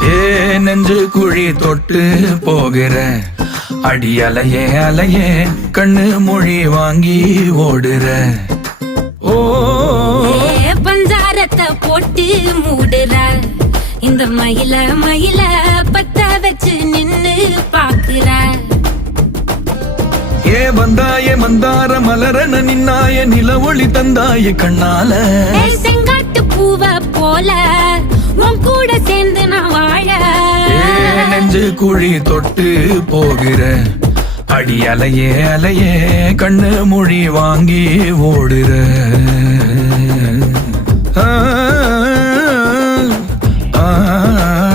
ஏ நெஞ்சு குழி தொட்டு போகிற அடி அலையே அலையே கண்ணு மொழி வாங்கி ஓடுற. ஓ பஞ்சாரத்தை போட்டு மூடுற இந்த மயில மயில பத்த வச்சு நின்னு பாக்குற. ஏ வந்தாய மந்தார மலரன நின்னாய நில ஒளி தந்தாய கண்ணால. செங்காட்டு பூவ போல உன் கூட சேர்ந்து நான் வாழ. நெஞ்சு குழி தொட்டு போகிற அடி அலையே அலையே கண்ணு மொழி வாங்கி ஓடுற. ஆ ஆ